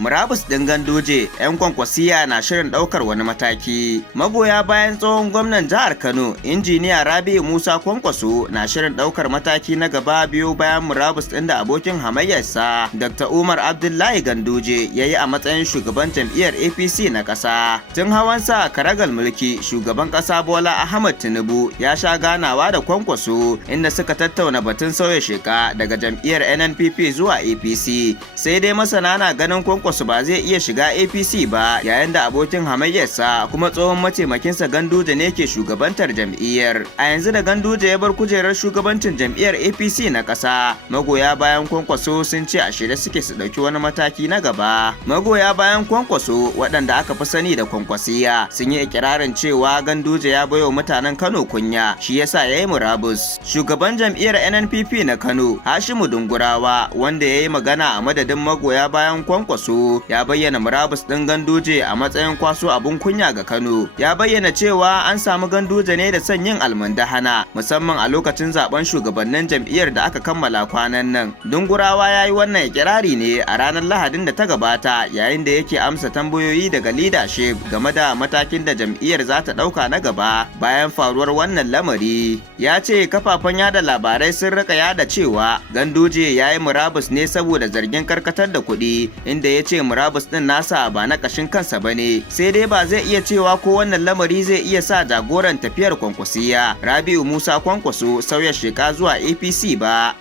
Murabus ɗin Ganduje, 'yan Kwankwasiya na shirin ɗaukar wani mataki. Magoya bayan tsohon gwamnan jihar Kano, injiniya Rabi'u Musa Kwankwaso na shirin ɗaukar mataki na gaba biyu bayan murabus ɗin da abokin hamayyarsa Dr. Umar Abdullahi Ganduje ya yi a matsayin shugaban jam'iyyar APC na ƙasa. Tun hawansa karagal mulki, shugaban ƙasa Bola Ahmed Tinubu ya sha ganawa da Kwankwaso inda suka tattauna batun sauya sheka daga jam'iyyar NNPP zuwa APC. Sai dai masana na ganin Kwankwaso ba zai iya shiga APC ba, yayin da abokin hamayyarsa kuma tsohon mataimakinsa Ganduje ne ke shugabantar jam'iyyar. A yanzu da Ganduje ya bar kujerar shugabancin jam'iyyar APC na ƙasa, magoya bayan Kwankwaso sun ce a shirye suke su ɗauki wani mataki na gaba. Magoya bayan Kwankwaso, waɗanda aka fi sani da Kwankwasiya, sun yi ikirarin cewa Ganduje ya baiwa mutanen Kano kunya, shi yasa ya yi murabus. Shugaban jam'iyyar NNPP na Kano, Hashimu Dungurawa, wanda ya yi magana a madadin magoya bayan Kwankwaso, ya bayyana murabus ɗin Ganduje a matsayin kwaso abun kunya ga Kano. Ya bayyana cewa an samu Ganduje ne da son yin almundahana, musamman a lokacin zaben shugabannin jam'iyyar da aka kammala kwanan nan. Dungurawa ya yi wannan ikirari ne a ranar Lahadin da ta gabata, yayin da yake amsa tambayoyi daga leadership game da matakin da jam'iyyar za ta ɗauka na gaba bayan faruwar wannan lamari. Ya ce kafafen yada labarai sun rika yada cewa Ganduje ya yi murabus ne saboda zargin karkatar da kuɗi, inda ya ce murabus ɗin nasa ba na ƙashin kansa ba ne. Sai dai ba zai iya cewa ko wannan lamari zai iya sa jagoran tafiyar Kwankwasiya Rabi'u Musa Kwankwaso sauya sheka zuwa APC ba.